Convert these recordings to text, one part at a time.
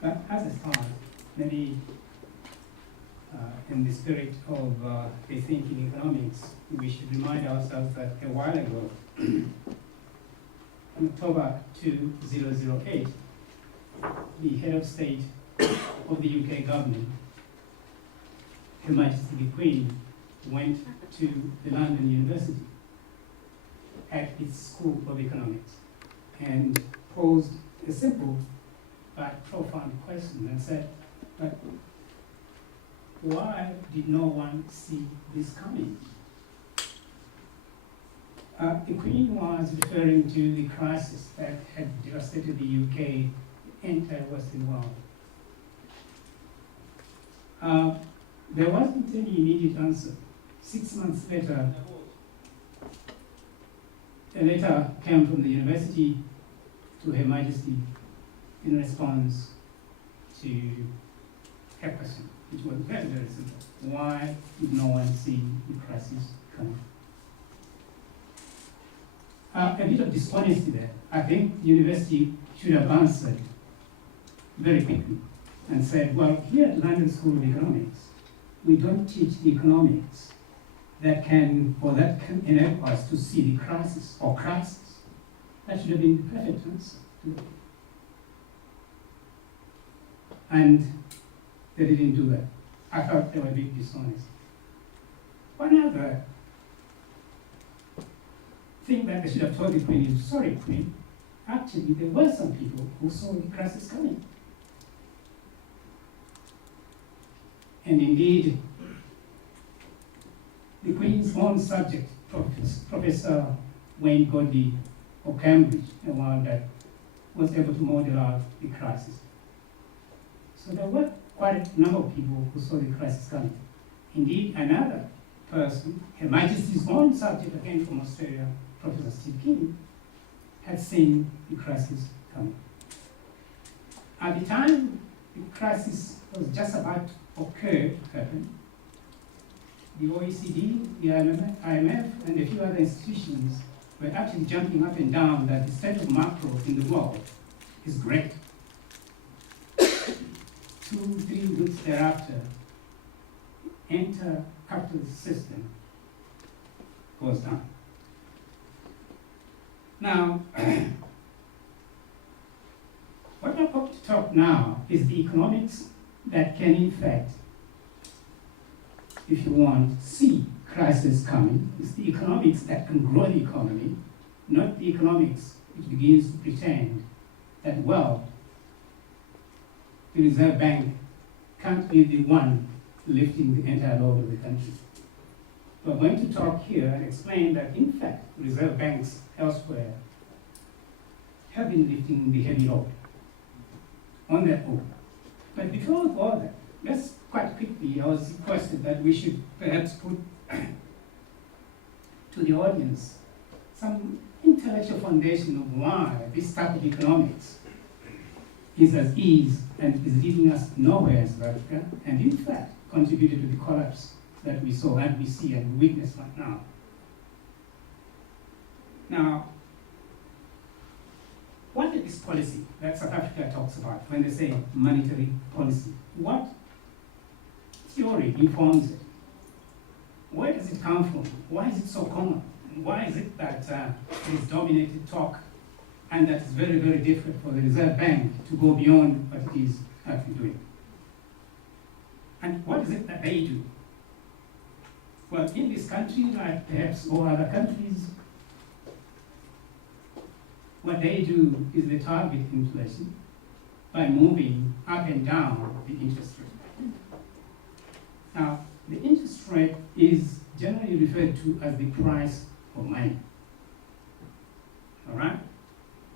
But as a start, maybe in the spirit of rethinking economics, we should remind ourselves that a while ago, in October 2008, the head of state of the UK government, Her Majesty the Queen, went to the London University at its School of Economics and posed a simple but profound question and said, but why did no one see this coming? The Queen was referring to the crisis that had devastated the UK, the entire Western world. There wasn't any immediate answer. 6 months later, a letter came from the university to Her Majesty in response to her question, which was very, very simple. Why did no one see the crisis coming? A bit of dishonesty there. I think the university should have answered very quickly and said, well, here at London School of Economics, we don't teach the economics that can enable us to see the crisis or crisis. That should have been the perfect answer to it. And they didn't do that. I thought they were a bit dishonest. One other thing that they should have told the Queen is, sorry, Queen, actually there were some people who saw the crisis coming. And indeed, the Queen's own subject, Professor Wayne Godley of Cambridge, a one that was able to model out the crisis. So there were quite a number of people who saw the crisis coming. Indeed, another person, Her Majesty's own subject, again from Australia, Professor Steve King, had seen the crisis coming. At the time the crisis was just about to occur, to happen, the OECD, the IMF, and a few other institutions were actually jumping up and down that the state of macro in the world is great. 2-3 weeks thereafter, the entire capitalist system goes down. Now, what I'm about to talk now is the economics that can, in fact, if you want, see crisis coming. It's the economics that can grow the economy, not the economics which begins to pretend that, well, the Reserve Bank can't be the one lifting the entire load of the country. We're going to talk here and explain that, in fact, Reserve Banks elsewhere have been lifting the heavy load on their own. But before we go there, let's quite quickly, I was requested that we should perhaps put to the audience some intellectual foundation of why this type of economics is as is and is leading us nowhere in South Africa, and in fact contributed to the collapse that we saw and we see and witness right now. Now, what is this policy that South Africa talks about when they say monetary policy? What theory informs it? Where does it come from? Why is it so common? Why is it that it is dominated talk and that it's very, very difficult for the Reserve Bank to go beyond what it is actually doing? And what is it that they do? Well, in this country, like perhaps all other countries, what they do is they target inflation by moving up and down the interest rate. Now, the interest rate is generally referred to as the price of money. All right?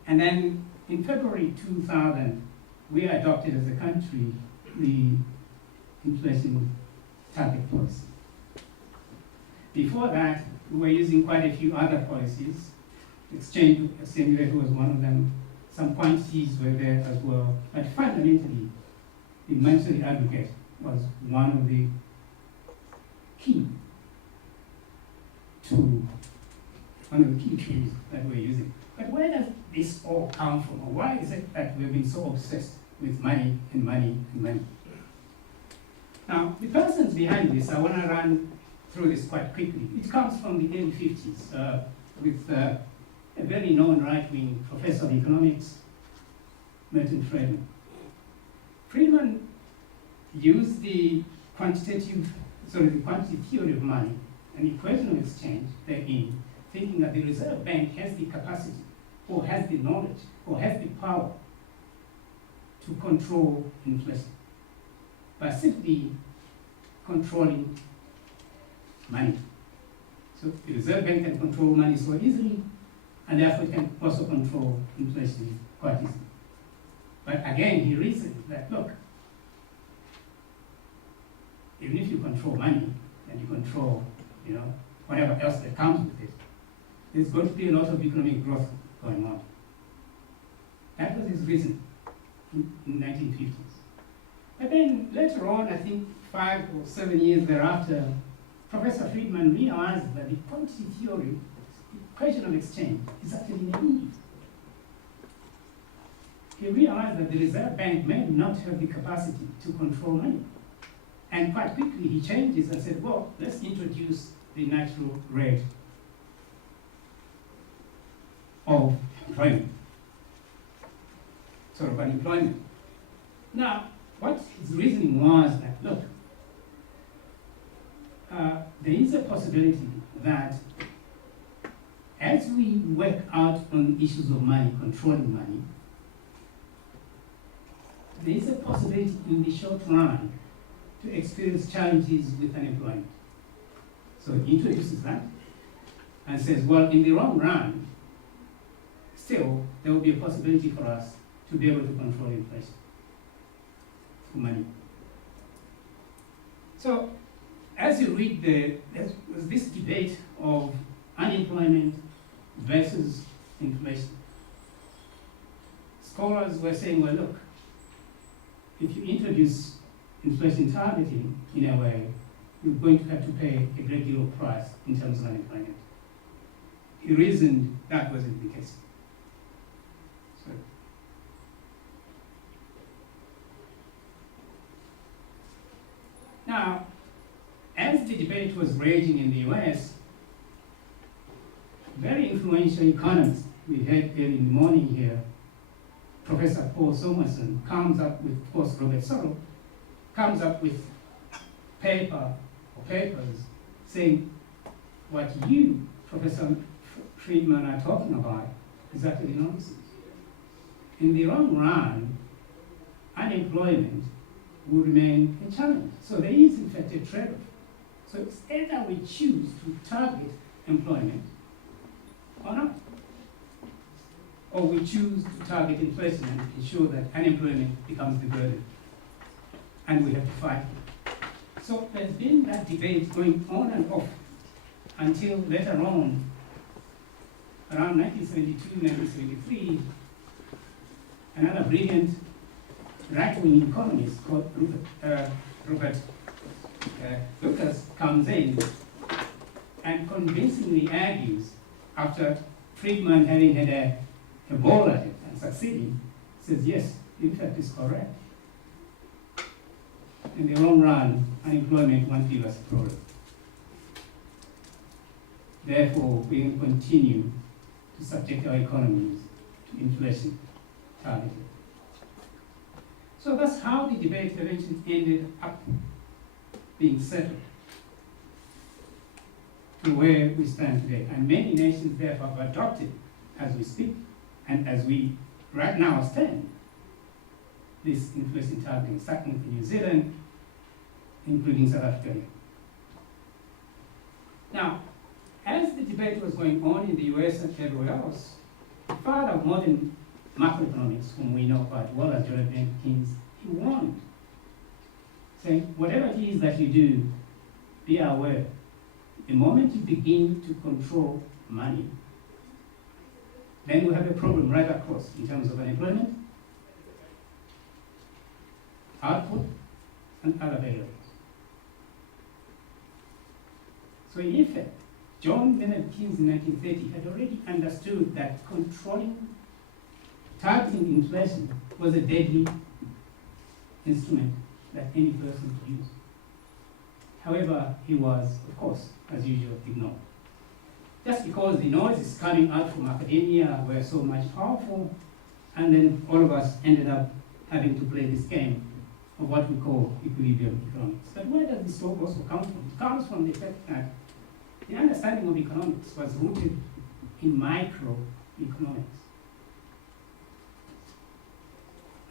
And then in February 2000, we adopted as a country the inflation target policy. Before that, we were using quite a few other policies. Exchange rate was one of them. Some quantities were there as well. But fundamentally, the monetary aggregate was one of the key tools that we're using. But where does this all come from? Or why is it that we've been so obsessed with money and money and money. Now, the persons behind this, I want to run through this quite quickly. It comes from the early 50s with a very known right-wing professor of economics, Milton Friedman. Friedman used the quantity theory of money, an equation of exchange therein, thinking that the Reserve Bank has the capacity, or has the knowledge, or has the power to control inflation by simply controlling money. So the Reserve Bank can control money so easily, and therefore it can also control inflation quite easily. But again, he reasoned that, look, even if you control money and you control, whatever else that comes with it, there's going to be a lot of economic growth going on. That was his reason in the 1950s. But then later on, I think 5 or 7 years thereafter, Professor Friedman realized that the quantity theory, the equation of exchange, is actually naive. He realized that the Reserve Bank may not have the capacity to control money. And quite quickly he changes and said, well, let's introduce the natural rate of employment, sort of unemployment. Now, what his reasoning was that, look, there is a possibility that as we work out on issues of money, controlling money, there is a possibility in the short run to experience challenges with unemployment. So he introduces that and says, well, in the long run, still, there will be a possibility for us to be able to control inflation through money. So, as you read there's this debate of unemployment versus inflation. Scholars were saying, well, look, if you introduce inflation targeting in a way, you're going to have to pay a great deal of price in terms of unemployment. He reasoned that wasn't the case. So, now, as the debate was raging in the US, very influential economists we heard early in the morning here, Professor Paul Samuelson, comes up with, of course, Robert Solow, comes up with papers saying what you, Professor Friedman, are talking about is actually nonsense. In the long run, unemployment will remain a challenge. So there is, in fact, a trade-off. So it's either we choose to target employment or not, or we choose to target inflation and ensure that unemployment becomes the burden, and we have to fight it. So there's been that debate going on and off until later on, around 1972, 1973, another brilliant right-wing economist called Robert Lucas comes in and convincingly argues, after Friedman having had a ball at it and succeeding, says, yes, in fact, it's correct. In the long run, unemployment won't give us a problem. Therefore, we will continue to subject our economies to inflation targeting. So that's how the debate eventually ended up being settled to where we stand today. And many nations therefore have adopted, as we speak, and as we right now stand, this inflation targeting, starting with New Zealand, including South Africa. Now, as the debate was going on in the US and everywhere else, the father of modern macroeconomics, whom we know quite well as Jonathan Keynes, he warned, saying, whatever it is that you do, be aware, the moment you begin to control money, then we have a problem right across in terms of unemployment, output, and other variables. So in effect, John Maynard Keynes in 1930 had already understood that controlling, targeting inflation was a deadly instrument that any person could use. However, he was, of course, as usual, ignored. Just because the noises coming out from academia were so much powerful, and then all of us ended up having to play this game of what we call equilibrium economics. But where does this talk also come from? It comes from the fact that the understanding of economics was rooted in microeconomics.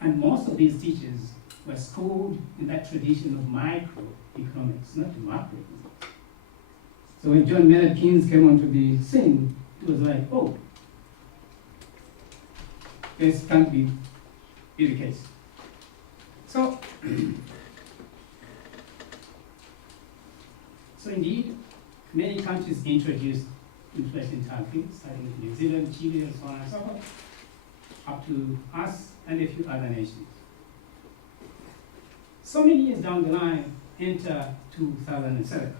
And most of these teachers were schooled in that tradition of microeconomics, not macroeconomics. So when John Maynard Keynes came onto the scene, it was like, oh, this can't be the case. So, so indeed, many countries introduced inflation targeting, starting with New Zealand, Chile, and so on and so forth, up to us and a few other nations. So many years down the line, enter 2007.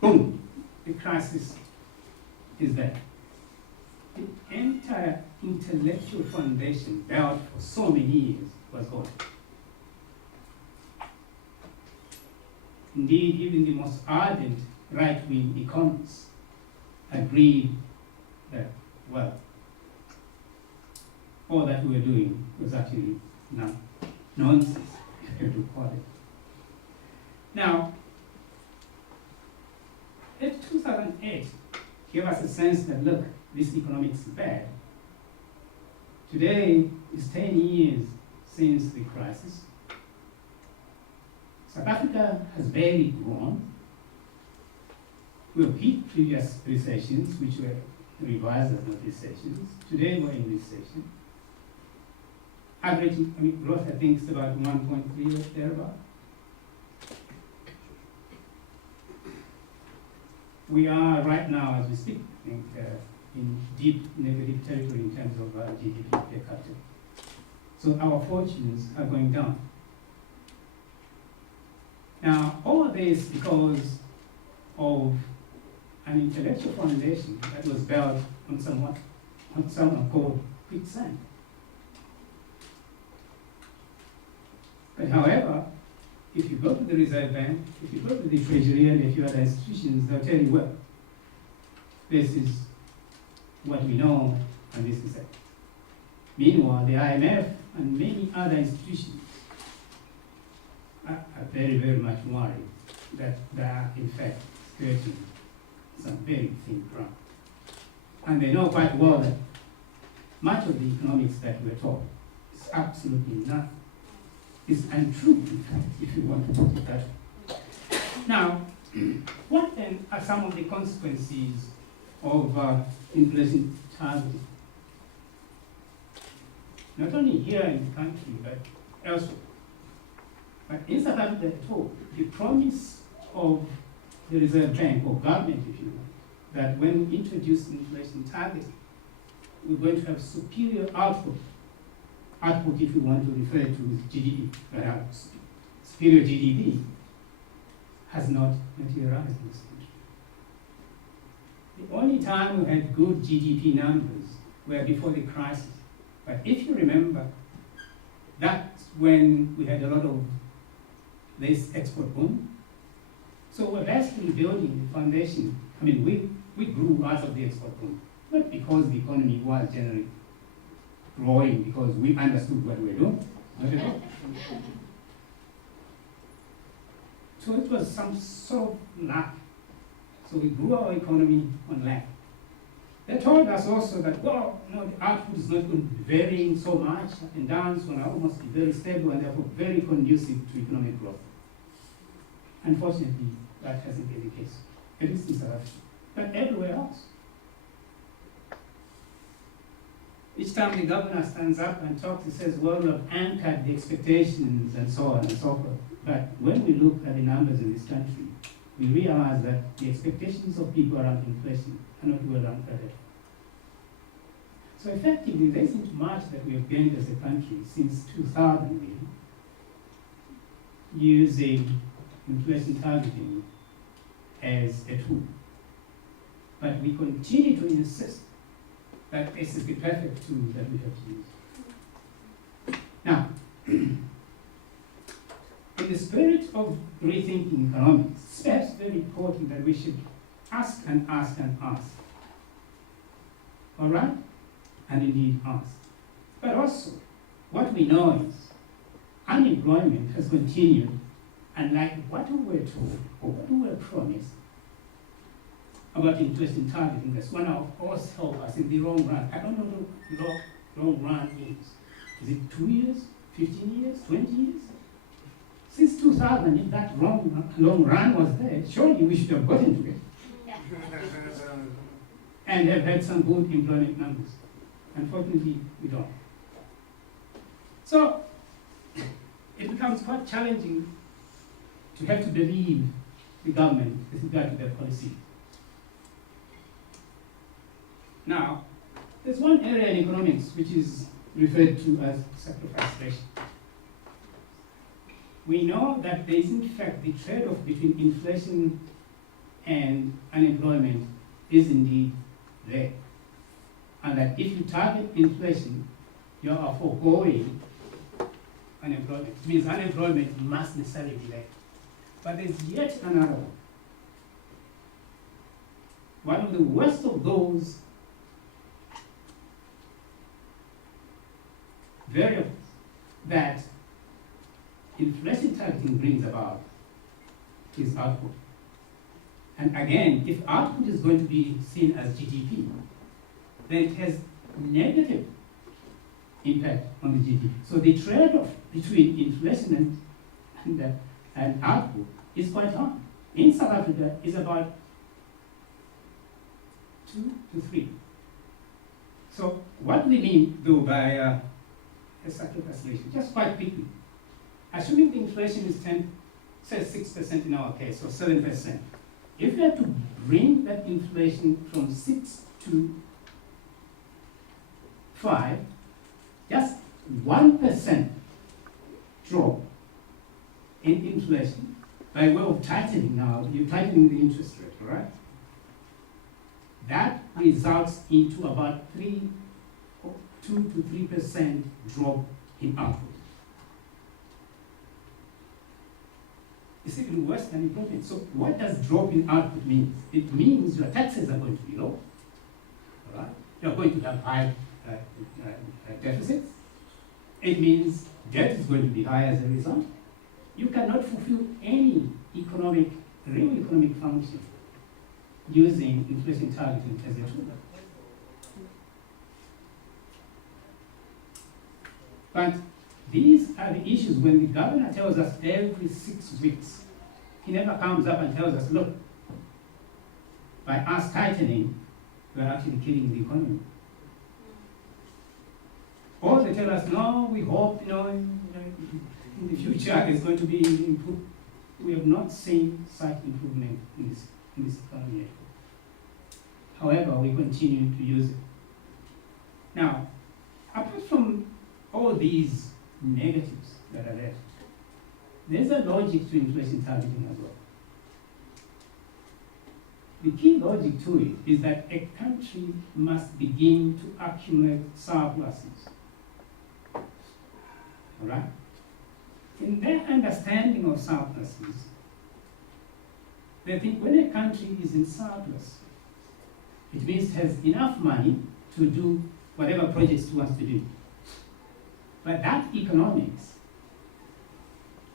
Boom, the crisis is there. The entire intellectual foundation built for so many years was gone. Indeed, even the most ardent right-wing economists agreed that, well, all that we were doing was actually nonsense, if you call it. Now, if 2008 gave us a sense that, look, this economics is bad, today is 10 years since the crisis. South Africa has barely grown. We've hit previous recessions, which were revised as not recessions. Today we're in recession. Average growth, I think, is about 1.3 or thereabout. We are right now, as we speak, I think, in deep negative territory in terms of GDP per capita. So our fortunes are going down. Now, all of this because of an intellectual foundation that was built on something called quicksand. But however, if you go to the Reserve Bank, if you go to the Treasury and a few other institutions, they'll tell you, well, this is what we know, and this is it. Meanwhile, the IMF and many other institutions are very, very much worried that they are, in fact, skirting some very thin ground. And they know quite well that much of the economics that we're taught is absolutely nothing. It's untrue, in fact, if you want to put it that way. Now, what then are some of the consequences of inflation targeting? Not only here in the country, but elsewhere. But in South Africa at all, the promise of the Reserve Bank, or government if you want, that when we introduce inflation targeting, we're going to have superior output, if you want to refer to GDP, perhaps superior GDP, has not materialized in this country. The only time we had good GDP numbers were before the crisis. But if you remember, that's when we had a lot of this export boom. So we're basically building the foundation. I mean, we grew out of the export boom, not because the economy was generally growing, because we understood what we were doing. Not at all. So it was some sort of lack. So we grew our economy on lack. They told us also that, well, the output is not going to be varying so much up and down, it's going to almost be very stable and therefore very conducive to economic growth. Unfortunately, that hasn't been the case, at least in South Africa, but everywhere else. Each time the governor stands up and talks, he says, well, we've anchored the expectations and so on and so forth. But when we look at the numbers in this country, we realize that the expectations of people around inflation are not well anchored. So effectively, there isn't much that we have gained as a country since 2000, using inflation targeting as a tool. But we continue to insist that this is the perfect tool that we have to use. Now, spirit of rethinking economics, it's perhaps very important that we should ask and ask and ask. All right? And indeed ask. But also, what we know is unemployment has continued, and like what we were told or what we were promised about inflation targeting, that's one of course help us in the long run. I don't know what the long run is. Is it 2 years, 15 years, 20 years? Since 2000, if that long run was there, surely we should have gotten to it. And have had some good employment numbers. Unfortunately, we don't. So, it becomes quite challenging to have to believe the government with regard to their policy. Now, there's one area in economics which is referred to as sacrifice ratio. We know that there is in fact the trade-off between inflation and unemployment is indeed there. And that if you target inflation, you are foregoing unemployment. It means unemployment must necessarily be there. But there's yet another one. One of the worst of those variables that inflation targeting brings about is output. And again, if output is going to be seen as GDP, then it has negative impact on the GDP. So the trade-off between inflation and output is quite high. In South Africa, it's about 2 to 3. So what do we mean, though, by a sacrifice ratio? Just quite quickly. Assuming the inflation is 6% in our case, or 7%. If we have to bring that inflation from 6 to 5, just 1% drop in inflation by way of tightening now, you're tightening the interest rate, all right? That results into about 2 to 3% drop in output. It's even worse than employment. So what does drop in output mean? It means your taxes are going to be low, all right? You're going to have high deficits. It means debt is going to be high as a result. You cannot fulfill any real economic function using inflation targeting as a tool. But these are the issues when the governor tells us every 6 weeks. He never comes up and tells us, look, by us tightening, we're actually killing the economy. Or they tell us, no, we hope, in the future it's going to be improved. We have not seen such improvement in this economy yet. However, we continue to use it. Now, apart from all these negatives that are there, there's a logic to inflation targeting as well. The key logic to it is that a country must begin to accumulate surpluses. All right? In their understanding of surpluses, they think when a country is in surplus, it means it has enough money to do whatever projects it wants to do. But that economics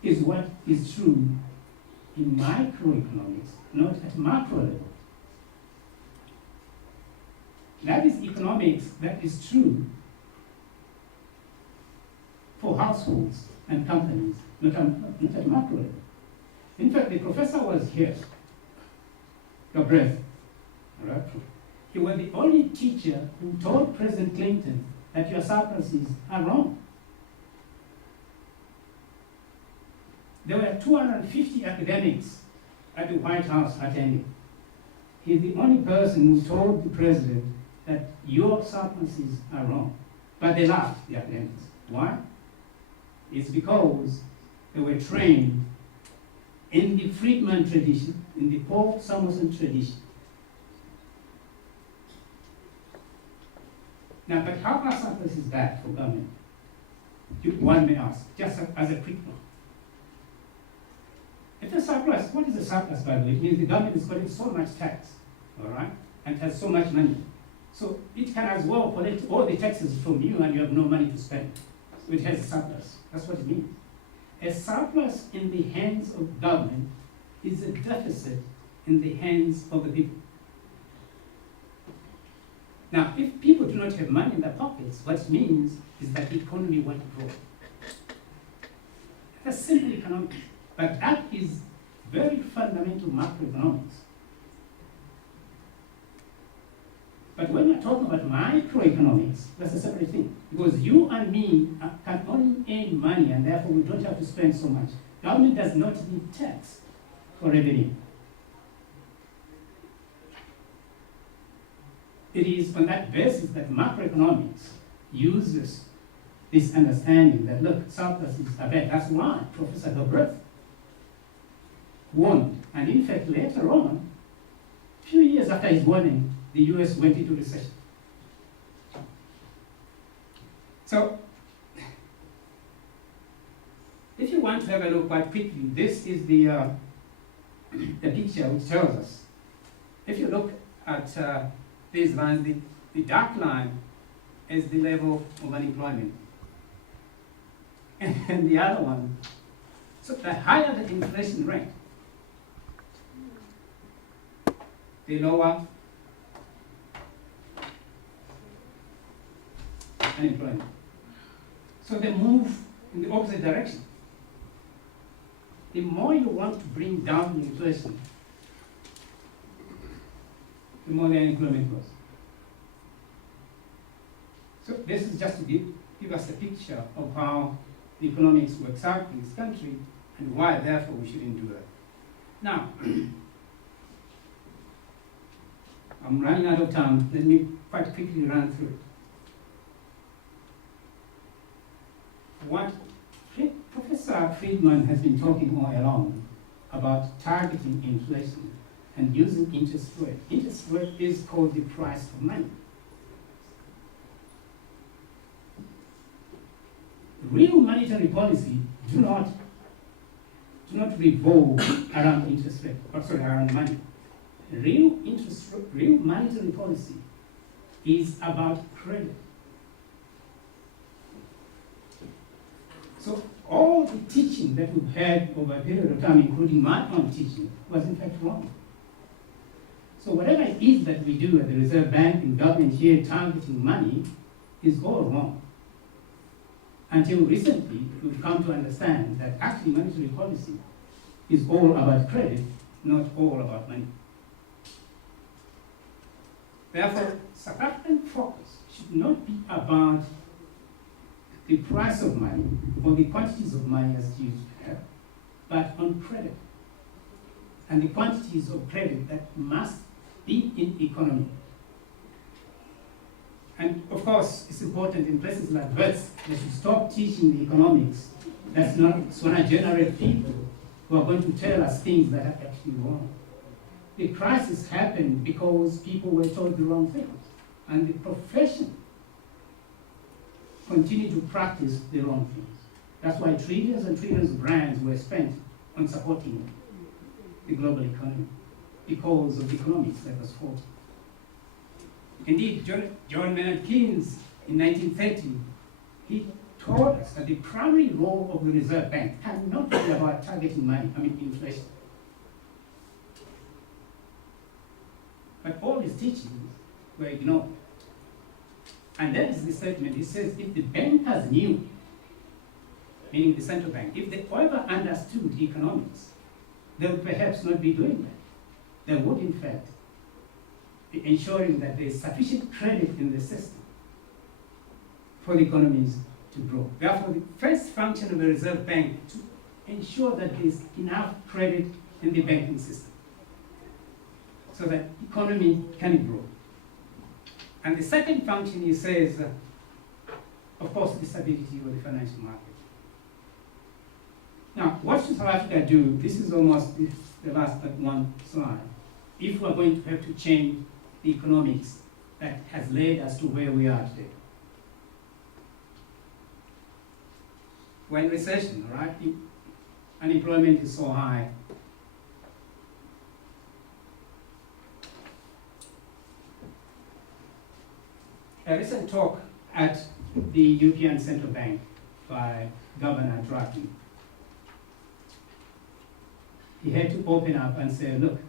is what is true in microeconomics, not at macro level. That is economics that is true for households and companies, not at macro level. In fact, the professor was here, Gabreth, right? He was the only teacher who told President Clinton that your surpluses are wrong. There were 250 academics at the White House attending. He's the only person who told the president that your surpluses are wrong. But they laughed, the academics. Why? It's because they were trained in the Friedman tradition, in the Paul Samuelson tradition. Now, but how are surpluses bad for government? One may ask, just as a quick one. If a surplus, what is a surplus, by the way? It means the government is collecting so much tax, all right, and has so much money. So it can as well collect all the taxes from you and you have no money to spend. So it has a surplus. That's what it means. A surplus in the hands of government is a deficit in the hands of the people. Now, if people do not have money in their pockets, what it means is that the economy won't grow. That's simple economics. But that is very fundamental macroeconomics. But when we're talking about microeconomics, that's a separate thing. Because you and me can only earn money and therefore we don't have to spend so much. Government does not need tax for revenue. It is on that basis that macroeconomics uses this understanding that, look, surplus is a bad. That's why Professor Dobrev warned. And in fact, later on, a few years after his warning, the US went into recession. So, if you want to have a look quite quickly, this is the picture which tells us. If you look at these lines, the dark line is the level of unemployment. And the other one, so the higher the inflation rate, the lower unemployment. So they move in the opposite direction. The more you want to bring down the inflation, the more the unemployment grows. So this is just to give us a picture of how the economics works out in this country and why, therefore, we shouldn't do that. Now, I'm running out of time. Let me quite quickly run through it. What Professor Friedman has been talking all along about targeting inflation and using interest rate. Interest rate is called the price of money. Real monetary policy do not revolve around interest rate, or sorry, around money. Real monetary policy is about credit. So all the teaching that we've had over a period of time, including my own teaching, was in fact wrong. So whatever it is that we do at the Reserve Bank and government here targeting money is all wrong. Until recently, we've come to understand that actually monetary policy is all about credit, not all about money. Therefore, South African focus should not be about the price of money or the quantities of money as used here, but on credit. And the quantities of credit that must be in economy. And of course, it's important in places like this, they should stop teaching the economics that's going to generate people who are going to tell us things that are actually wrong. The crisis happened because people were told the wrong things. And the profession continued to practice the wrong things. That's why trillions and trillions of rands were spent on supporting the global economy because of the economics that was faulty. Indeed, John Maynard Keynes in 1930, he told us that the primary role of the Reserve Bank cannot be about targeting money, inflation. But all his teachings were ignored. And that is the statement. He says, if the bankers knew, meaning the central bank, if they ever understood economics, they would perhaps not be doing that. They would, in fact, be ensuring that there is sufficient credit in the system for the economies to grow. Therefore, the first function of the Reserve Bank is to ensure that there is enough credit in the banking system so that the economy can grow. And the second function, he says, of course, the stability of the financial market. Now, what should South Africa do? This is almost the last but one slide. If we're going to have to change the economics that has led us to where we are today. We're in recession, right? Unemployment is so high. a recent talk at the European Central Bank by Governor Draghi. He had to open up and say, look,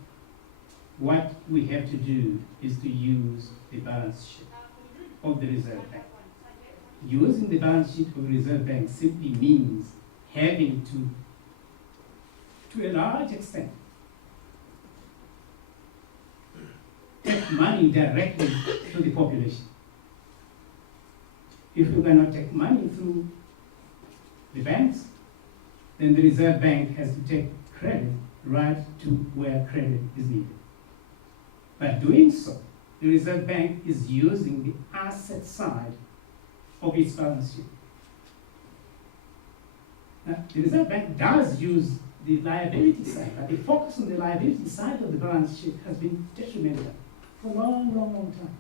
what we have to do is to use the balance sheet of the Reserve Bank. Using the balance sheet of the Reserve Bank simply means having to a large extent, take money directly to the population. If we cannot take money through the banks, then the Reserve Bank has to take credit right to where credit is needed. By doing so, the Reserve Bank is using the asset side of its balance sheet. Now, the Reserve Bank does use the liability side, but the focus on the liability side of the balance sheet has been detrimental for a long, long, long time.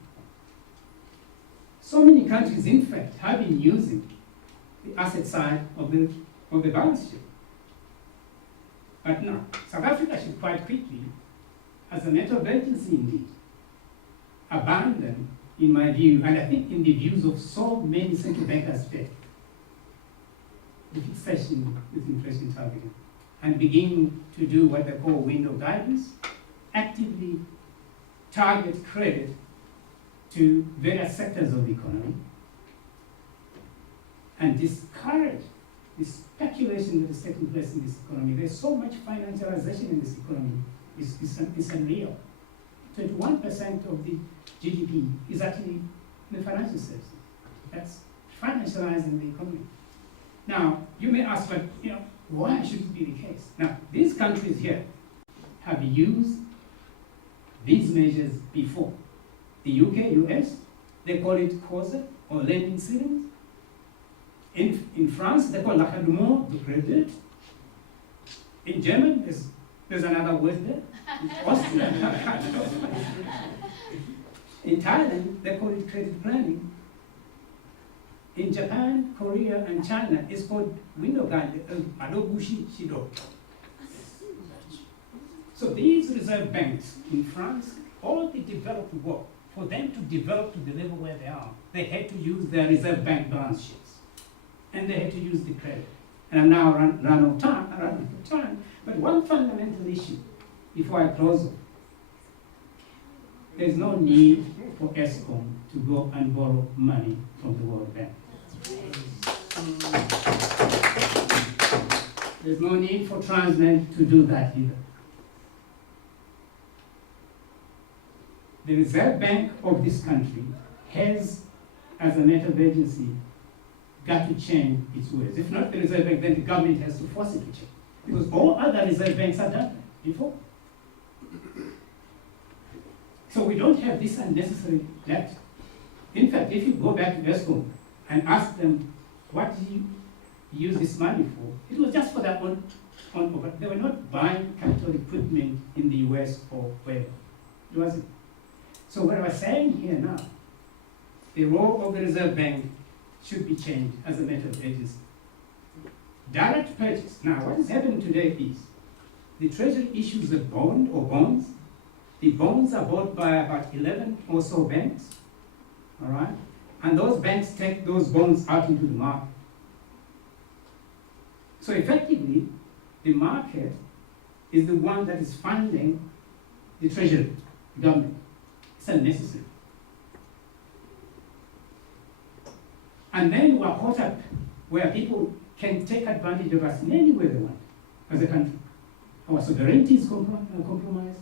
So many countries, in fact, have been using the asset side of the balance sheet. But now, South Africa should quite quickly, as a matter of urgency indeed, abandon, in my view, and I think in the views of so many central bankers today, the fixation with inflation targeting, and begin to do what they call window guidance, actively target credit to various sectors of the economy, and discourage the speculation that is taking place in this economy. There's so much financialization in this economy, it's unreal. 21% of the GDP is actually in the financial services. That's financializing the economy. Now, you may ask, but why should it be the case? Now, these countries here have used these measures before. The UK, US, they call it COSA or lending ceilings. In France, they call it l'encadrement de crédit. In German, there's another word there. Austria. In Thailand, they call it credit planning. In Japan, Korea, and China, it's called window guidance. So these reserve banks in France, all the developed work, for them to develop to the level where they are, they had to use their reserve bank balance sheets. And they had to use the credit. And I'm now run out of time. But one fundamental issue, before I close, there's no need for ESCOM to go and borrow money from the World Bank. There's no need for Transnet to do that either. The Reserve Bank of this country has, as a matter of urgency, got to change its ways. If not the Reserve Bank, then the government has to force it to change. Because all other Reserve Banks have done that before. So we don't have this unnecessary debt. In fact, if you go back to ESCOM and ask them, what did you use this money for? It was just for that one. They were not buying capital equipment in the US or wherever. It wasn't. So what I was saying here now, the role of the Reserve Bank should be changed as a matter of urgency. Direct purchase. Now, what is happening today is the Treasury issues a bond or bonds. The bonds are bought by about 11 or so banks, all right? And those banks take those bonds out into the market. So effectively, the market is the one that is funding the Treasury, the government. It's unnecessary. And then we're caught up where people can take advantage of us in any way they want as a country. Our sovereignty is compromised.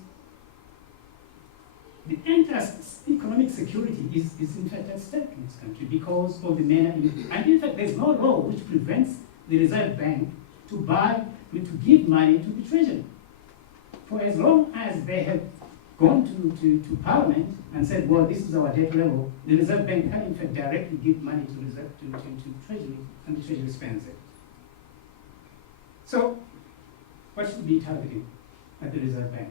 The entire economic security is in fact at stake in this country because of the manner and in fact there's no law which prevents the Reserve Bank to give money to the Treasury. For as long as they have gone to Parliament and said, well, this is our debt level, the Reserve Bank can in fact directly give money to Treasury, and the Treasury spends it. So, what should be targeted at the Reserve Bank?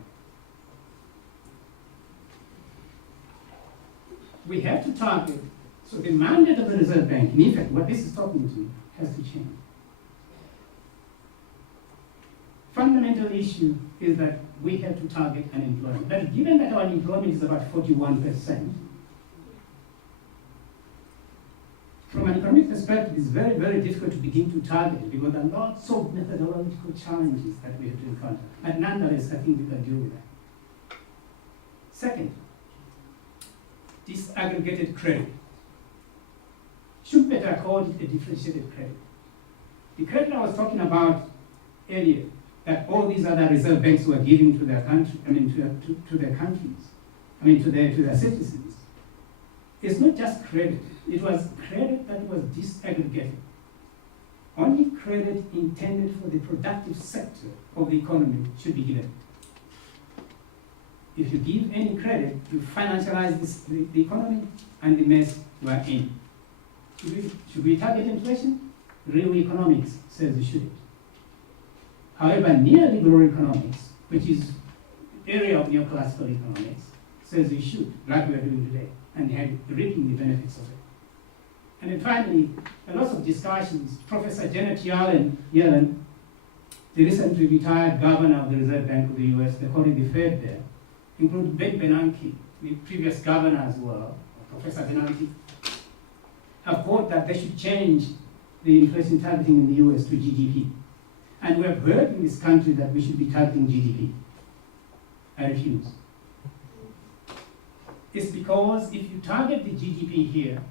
We have to target, so the mandate of the Reserve Bank, in effect, what this is talking to, has to change. Fundamental issue is that we have to target unemployment. But given that our unemployment is about 41%, from an economic perspective, it's very, very difficult to begin to target it because there are lots of methodological challenges that we have to encounter. But nonetheless, I think we can deal with that. Second, disaggregated credit. Schumpeter called it a differentiated credit. The credit I was talking about earlier, that all these other reserve banks were giving to their country, to their countries, to their citizens, it's not just credit. It was credit that was disaggregated. Only credit intended for the productive sector of the economy should be given. If you give any credit, you financialize the economy and the mess you are in. Should we target inflation? Real economics says we shouldn't. However, neoliberal economics, which is area of neoclassical economics, says we should, like we are doing today, and reaping the benefits of it. And then finally, a lot of discussions. Professor Janet Yellen, the recently retired governor of the Reserve Bank of the US, they call it the Fed there, including Ben Bernanke, the previous governor as well, Professor Bernanke, have called that they should change the inflation targeting in the US to GDP. And we have heard in this country that we should be targeting GDP. I refuse. It's because if you target the GDP here,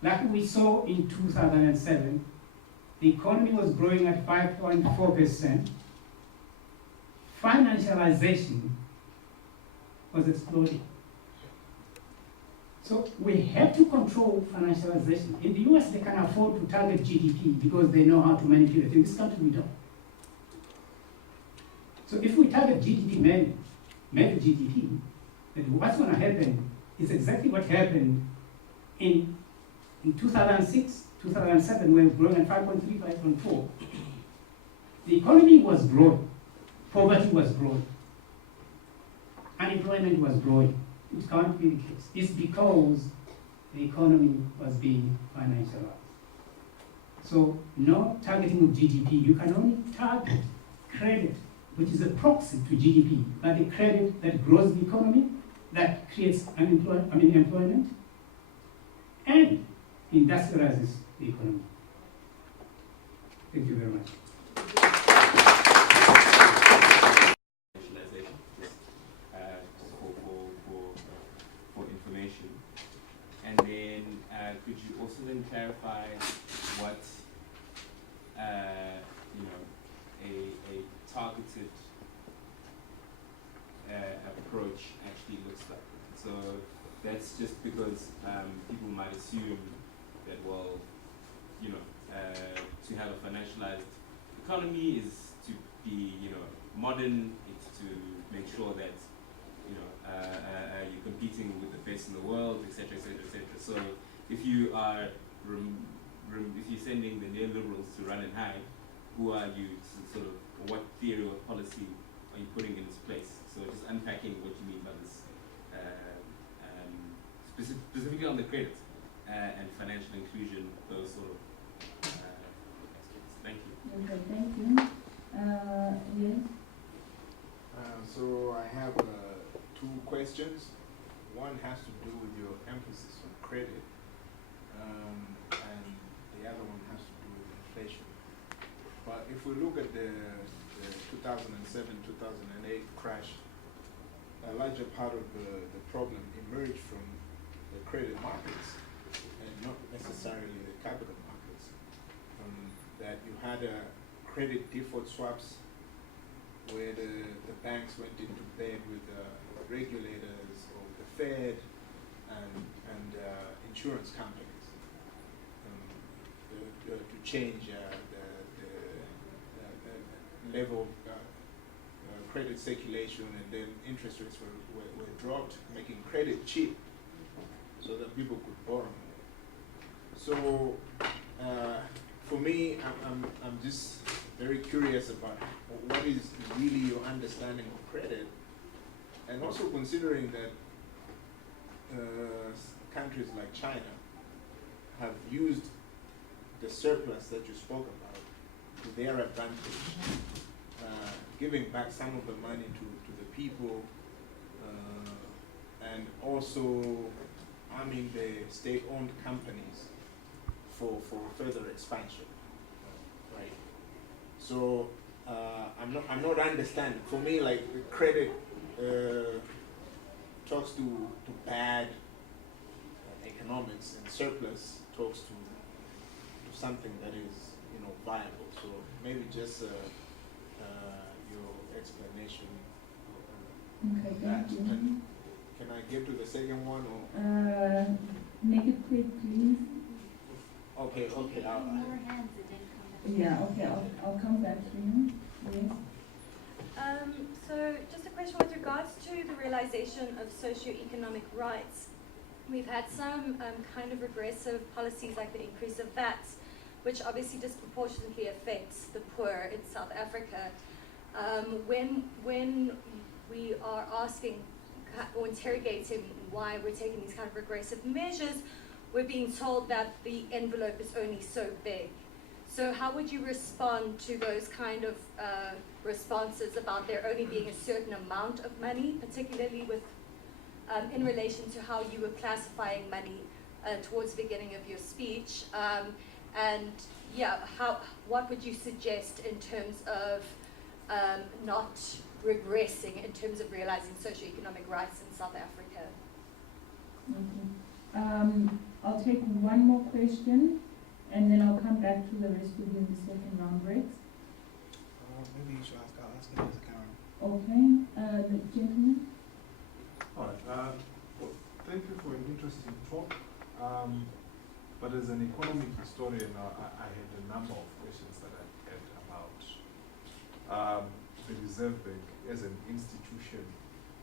like we saw in 2007, the economy was growing at 5.4%. Financialization was exploding. So we have to control financialization. In the US, they can afford to target GDP because they know how to manipulate. In this country, we don't. So if we target GDP, maybe GDP, then what's going to happen is exactly what happened in 2006, 2007, we were growing at 5.3, 5.4. The economy was growing, poverty was growing, unemployment was growing. It can't be the case. It's because the economy was being financialized. So no targeting of GDP. You can only target credit, which is a proxy to GDP, but the credit that grows the economy, that creates employment, and industrializes the economy. Thank you very much. For information. And then could you also then clarify what a targeted approach actually looks like? So that's just because people might assume that, well, to have a financialized economy is to be, modern. It's to make sure that, you're competing with the best in the world, etc., etc., etc. So if you are, if you're sending the neoliberals to run and hide, who are you to sort of, what theory or policy are you putting in its place? So just unpacking what you mean by this, specifically on the credit and financial inclusion, those sort of aspects. Thank you. Okay, thank you. Yes. So I have two questions. One has to do with your emphasis on credit, and the other one has to do with inflation. But if we look at the 2007-2008 crash, a larger part of the problem emerged from the credit markets and not necessarily the capital markets. That you had credit default swaps where the banks went into bed with regulators of the Fed and insurance companies to change the level of credit circulation, and then interest rates were dropped, making credit cheap so that people could borrow more. So for me, I'm just very curious about what is really your understanding of credit, and also considering that countries like China have used the surplus that you spoke about to their advantage, giving back some of the money to the people, and also arming the state-owned companies for further expansion, right? So I'm not understanding. For me, like the credit talks to bad economics, and surplus talks to something that is, you know, viable. So maybe just your explanation. Okay, That. thank you. Can I get to the second one or? Make it quick, please. Okay. More hands that didn't come back. Yeah, okay, I'll come back to you. Yes. So just a question with regards to the realization of socioeconomic rights. We've had some kind of regressive policies like the increase of VAT, which obviously disproportionately affects the poor in South Africa. When we are asking or interrogating why we're taking these kind of regressive measures, we're being told that the envelope is only so big. So how would you respond to those kind of responses about there only being a certain amount of money, particularly with in relation to how you were classifying money towards the beginning of your speech? And yeah, what would you suggest in terms of not regressing in terms of realizing socioeconomic rights in South Africa? Okay. I'll take one more question, and then I'll come back to the rest of you in the second round breaks. Maybe you should ask it as a Karen. Okay, the gentleman. All right. Well, thank you for an interesting talk. But as an economic historian, I had a number of questions that I had about the Reserve Bank as an institution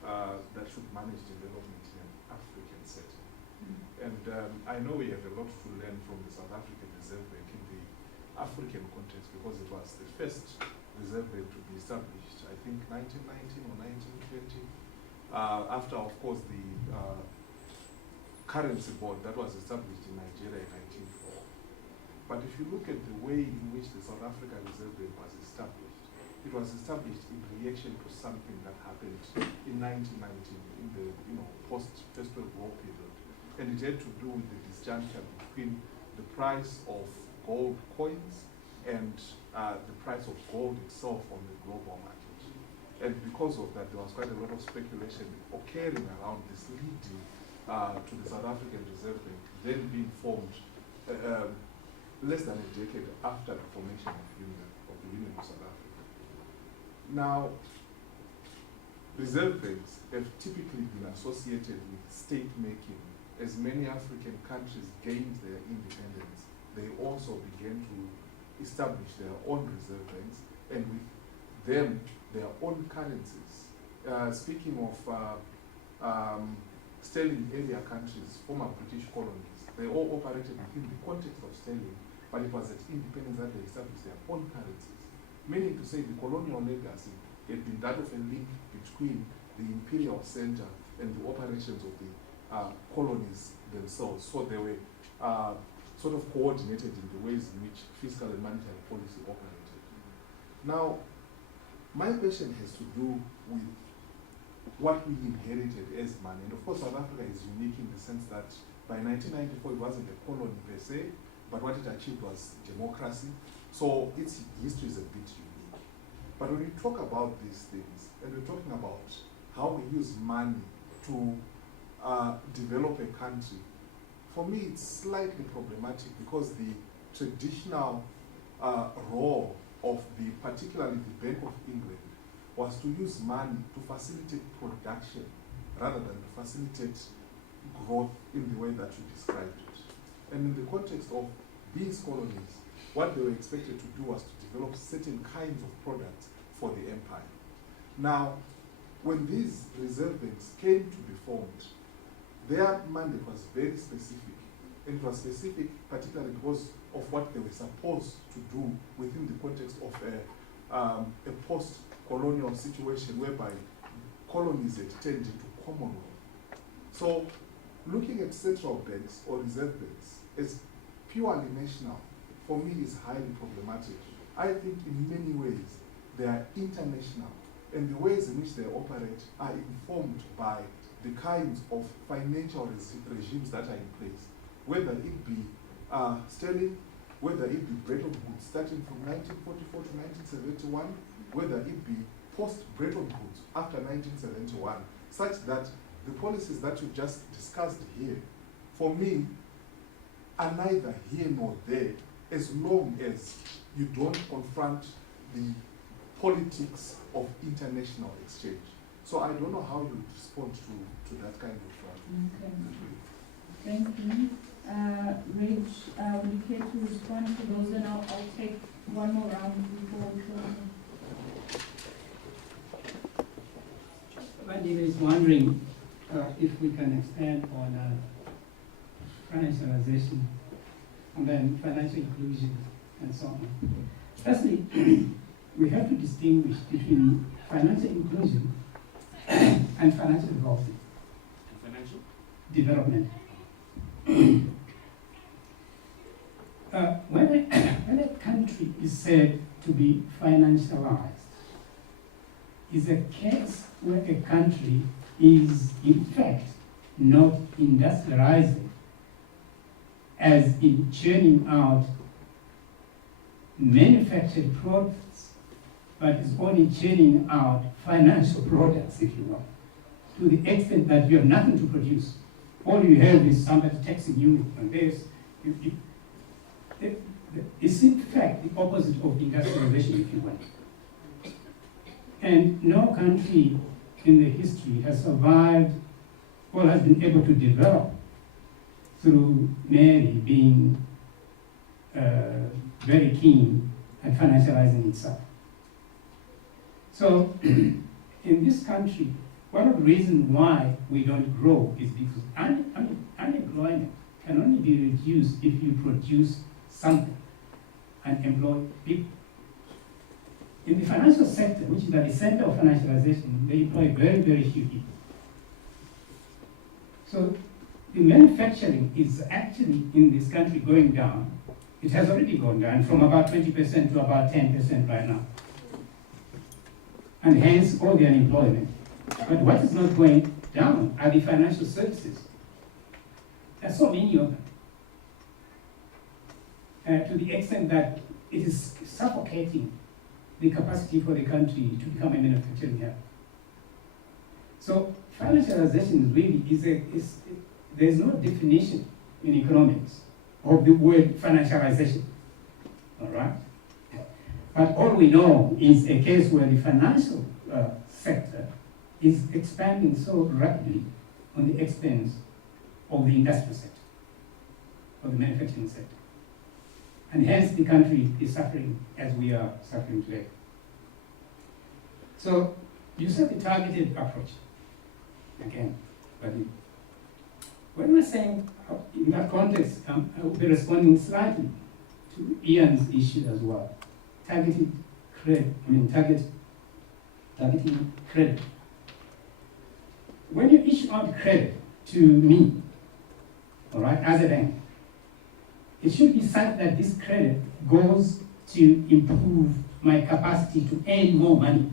that should manage development in an African setting. And I know we have a lot to learn from the South African Reserve Bank in the African context, because it was the first Reserve Bank to be established, I think 1919 or 1920, after, of course, the currency board that was established in Nigeria in 1904. But if you look at the way in which the South African Reserve Bank was established, it was established in reaction to something that happened in 1919, in the post-First World War period. And it had to do with the disjuncture between the price of gold coins and the price of gold itself on the global market. And because of that, there was quite a lot of speculation occurring around this, leading to the South African Reserve Bank then being formed less than a decade after the formation of the Union of South Africa. Now, reserve banks have typically been associated with state making. As many African countries gained their independence, they also began to establish their own reserve banks, and with them, their own currencies. Speaking of sterling area countries, former British colonies, they all operated within the context of sterling, but it was at independence that they established their own currencies. Meaning to say the colonial legacy had been that of a link between the imperial center and the operations of the colonies themselves. So they were sort of coordinated in the ways in which fiscal and monetary policy operated. Now, my question has to do with what we inherited as money. And of course, South Africa is unique in the sense that by 1994, it wasn't a colony per se, but what it achieved was democracy. So its history is a bit unique. But when we talk about these things, and we're talking about how we use money to develop a country, for me it's slightly problematic, because the traditional role of particularly the Bank of England, was to use money to facilitate production rather than to facilitate growth in the way that you described it. And in the context of these colonies, what they were expected to do was to develop certain kinds of products for the empire. Now, when these reserve banks came to be formed, their mandate was very specific. And it was specific particularly because of what they were supposed to do within the context of a post-colonial situation whereby colonies had turned into Commonwealth. So looking at central banks or reserve banks as purely national, for me, is highly problematic. I think in many ways they are international, and the ways in which they operate are informed by the kinds of financial regimes that are in place, whether it be sterling, whether it be Bretton Woods starting from 1944 to 1971, whether it be post-Bretton Woods after 1971, such that the policies that you just discussed here, for me, are neither here nor there, as long as you don't confront the politics of international exchange. So I don't know how you respond to that kind of Okay. Thank you. Rich, would you care to respond to those? And I'll take one more round before we close. Wendy is wondering if we can expand on financialization and then financial inclusion and so on. Firstly, we have to distinguish between financial inclusion and financial development. Financial? Development. When a country is said to be financialized, is a case where a country is in fact not industrializing, as in churning out manufactured products, but is only churning out financial products, if you will, to the extent that you have nothing to produce. All you have is somebody taxing you on this. It's in fact the opposite of industrialization, if you will. And no country in the history has survived or has been able to develop through Mary being very keen at financializing itself. So in this country, one of the reasons why we don't grow is because unemployment can only be reduced if you produce something and employ people. In the financial sector, which is at the center of financialization, they employ very, very few people. So the manufacturing is actually in this country going down. It has already gone down from about 20% to about 10% right now. And hence all the unemployment. But what is not going down are the financial services. There are so many of them. To the extent that it is suffocating the capacity for the country to become a manufacturing hub. So financialization really there's no definition in economics of the word financialization, all right? But all we know is a case where the financial sector is expanding so rapidly on the expense of the industrial sector, of the manufacturing sector. And hence the country is suffering as we are suffering today. So you said the targeted approach, again, but when we're saying in that context, I will be responding slightly to Ian's issue as well. Targeted credit, targeting credit. When you issue out credit to me, all right, as a bank, it should be such that this credit goes to improve my capacity to earn more money,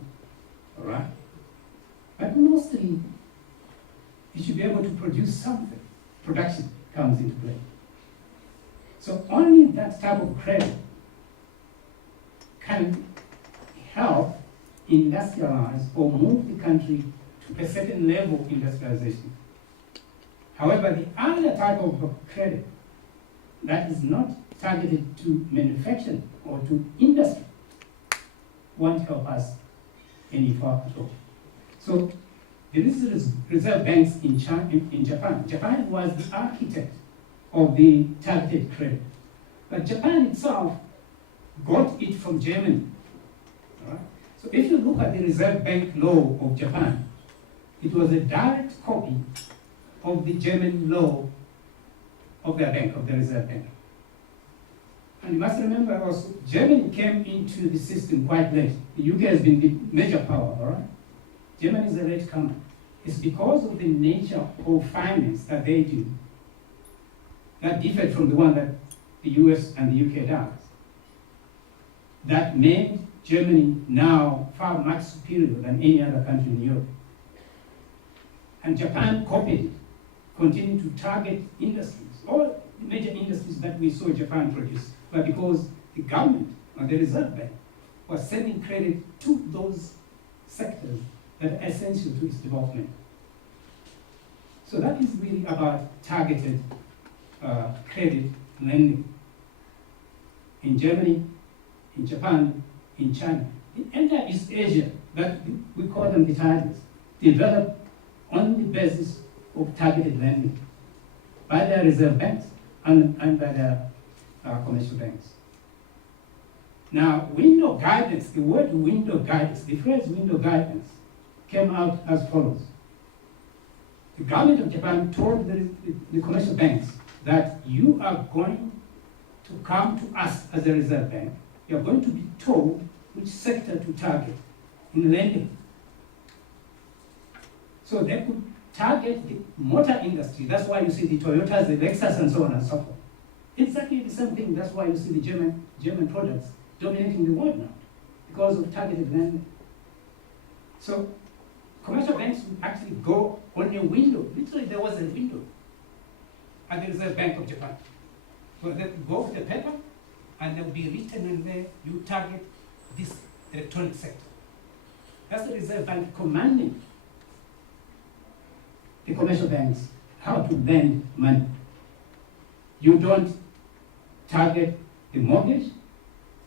all right? But mostly, you should be able to produce something. Production comes into play. So only that type of credit can help industrialize or move the country to a certain level of industrialization. However, the other type of credit that is not targeted to manufacturing or to industry won't help us any further at all. So there is reserve banks in Japan. Japan was the architect of the targeted credit. But Japan itself got it from Germany. All right? So if you look at the Reserve Bank law of Japan, it was a direct copy of the German law of their bank, of the Reserve Bank. And you must remember also, Germany came into the system quite late. The UK has been the major power, all right? Germany is a late comer. It's because of the nature of finance that they do that differed from the one that the US and the UK does, that made Germany now far much superior than any other country in Europe. And Japan copied it, continued to target industries. All major industries that we saw Japan produce were because the government or the Reserve Bank was sending credit to those sectors that are essential to its development. So that is really about targeted credit lending. In Germany, in Japan, in China, in entire East Asia, that we call them the tigers, developed on the basis of targeted lending by their reserve banks and by their commercial banks. Now, window guidance, the word window guidance, the phrase window guidance came out as follows. The government of Japan told the commercial banks that you are going to come to us as a reserve bank. You are going to be told which sector to target in lending. So they could target the motor industry. That's why you see the Toyotas, the Lexus, and so on and so forth. Exactly the same thing. That's why you see the German products dominating the world now, because of targeted lending. So commercial banks would actually go on a window. Literally, there was a window at the Reserve Bank of Japan. So they would go with the paper, and there would be written in there, you target this electronic sector. That's the Reserve Bank commanding the commercial banks how to lend money. You don't target the mortgage,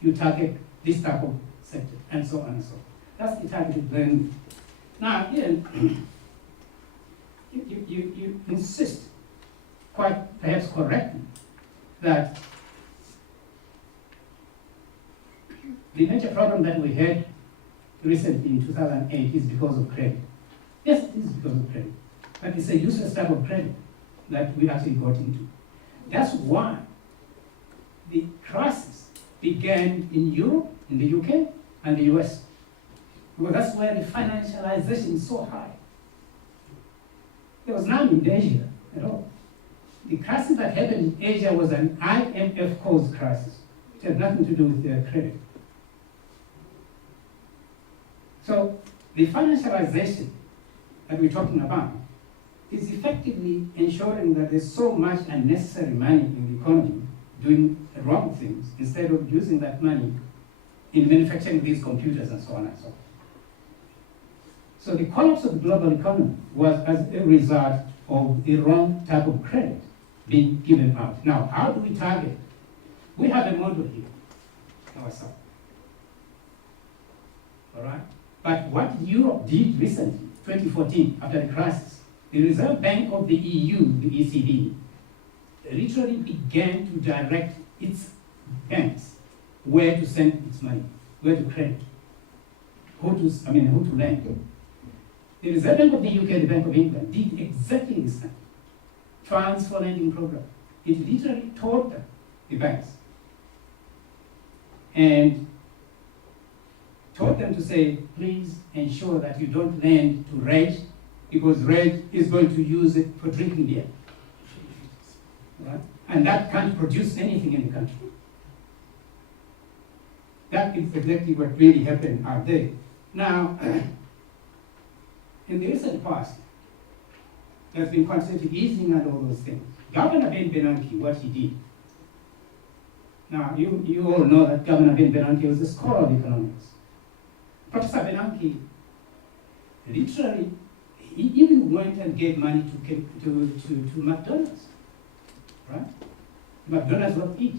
you target this type of sector, and so on and so on. That's the targeted lending. Now, here, you insist, quite perhaps correctly, that the major problem that we had recently in 2008 is because of credit. Yes, it is because of credit. But it's a useless type of credit that we actually got into. That's why the crisis began in Europe, in the UK, and the US. Because that's where the financialization is so high. There was none in Asia at all. The crisis that happened in Asia was an IMF-caused crisis. It had nothing to do with their credit. So the financialization that we're talking about is effectively ensuring that there's so much unnecessary money in the economy doing wrong things instead of using that money in manufacturing these computers and so on and so forth. So the collapse of the global economy was as a result of the wrong type of credit being given out. Now, how do we target? We have a model here ourselves. All right? But what Europe did recently, 2014, after the crisis, the Reserve Bank of the EU, the ECB, literally began to direct its banks where to send its money, where to credit, who to lend. The Reserve Bank of the UK, the Bank of England, did exactly the same. Funds for lending program. It literally told them, the banks, and told them to say, please ensure that you don't lend to RED, because RED is going to use it for drinking beer. Right? And that can't produce anything in the country. That is exactly what really happened out there. Now, in the recent past, there's been quantitative easing and all those things. Governor Ben Bernanke, what he did. Now, you all know that Governor Ben Bernanke was a scholar of economics. Professor Bernanke literally, he even went and gave money to McDonald's, right? McDonald's will eat.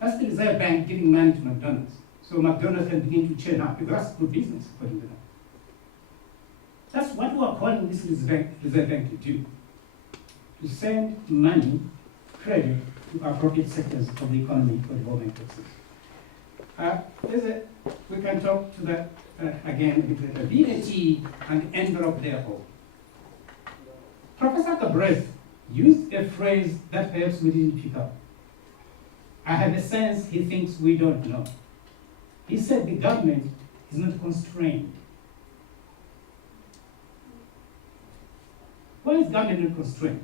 That's the Reserve Bank giving money to McDonald's. So McDonald's can begin to churn up, because that's good business, according to them. That's what we are calling this Reserve Bank to do, to send money, credit, to appropriate sectors of the economy for development purposes. We can talk to that again with the VAT and the envelope thereof. Professor Cabrez used a phrase that perhaps we didn't pick up. I have a sense he thinks we don't know. He said the government is not constrained. Why is government not constrained?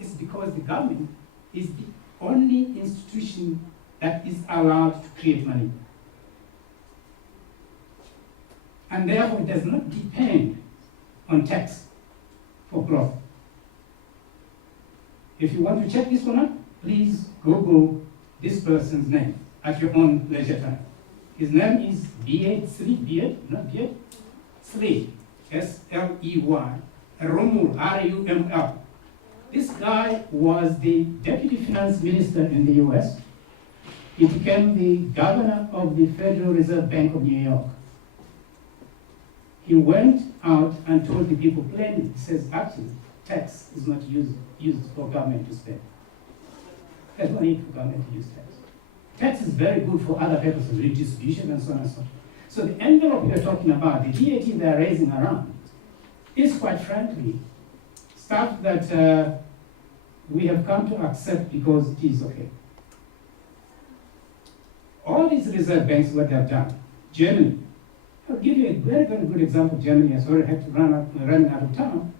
It's because the government is the only institution that is allowed to create money. And therefore it does not depend on tax for growth. If you want to check this one out, please Google this person's name at your own leisure time. His name is Beard, Sley, S-L-E-Y, Rumul, R-U-M-L. This guy was the deputy finance minister in the US. He became the governor of the Federal Reserve Bank of New York. He went out and told the people plainly, he says, actually, tax is not used for government to spend. There's no need for government to use tax. Tax is very good for other purposes, redistribution and so on and so on. So the envelope you're talking about, the VAT they're raising around, is quite frankly stuff that we have come to accept because it is okay. All these reserve banks, what they have done, Germany, I'll give you a very, very good example. Germany has already had to run out of time.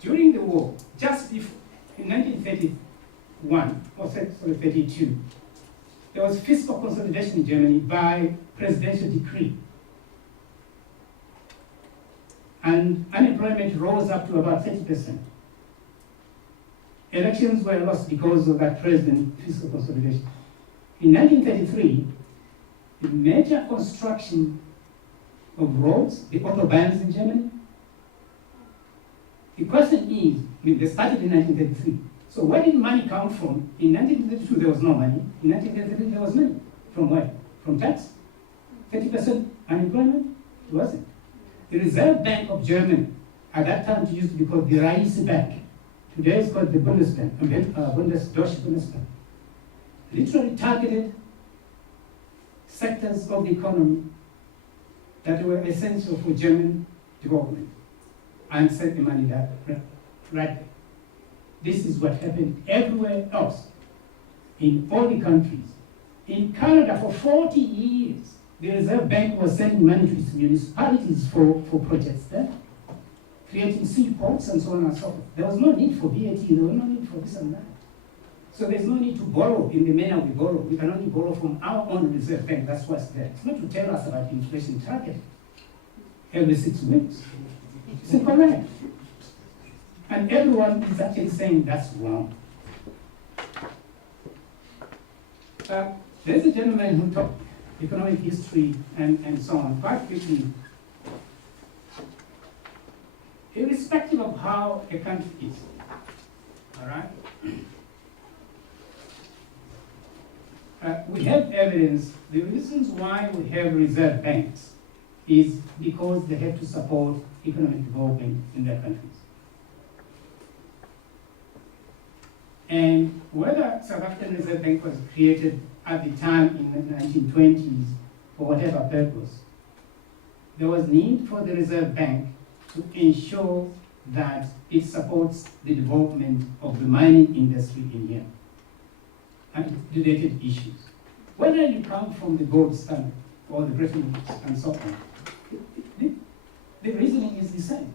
During the war, just before, in 1931, or 32, there was fiscal consolidation in Germany by presidential decree. And unemployment rose up to about 30%. Elections were lost because of that president fiscal consolidation. In 1933, the major construction of roads, the autobahns in Germany. The question is, they started in 1933. So where did money come from? In 1932, there was no money. In 1933, there was money. From where? From tax? 30% unemployment? It wasn't. The Reserve Bank of Germany, at that time it used to be called the Reichsbank. Today it's called the Bundesbank, Deutsche Bundesbank. Literally targeted sectors of the economy that were essential for German development and sent the money there, right there. This is what happened everywhere else, in all the countries. In Canada, for 40 years, the Reserve Bank was sending money to its municipalities for projects there, creating seaports and so on and so forth. There was no need for VAT, there was no need for this and that. So there's no need to borrow in the manner we borrow. We can only borrow from our own Reserve Bank, that's what's there. It's not to tell us about inflation target every 6 weeks. It's incorrect. And everyone is actually saying that's wrong. There's a gentleman who taught economic history and so on quite quickly. Irrespective of how a country is, all right? We have evidence. The reasons why we have reserve banks is because they have to support economic development in their countries. And whether South African Reserve Bank was created at the time in the 1920s for whatever purpose, there was need for the Reserve Bank to ensure that it supports the development of the mining industry in here and related issues. Whether you come from the gold standard or the Bretton Woods and so on, the reasoning is the same.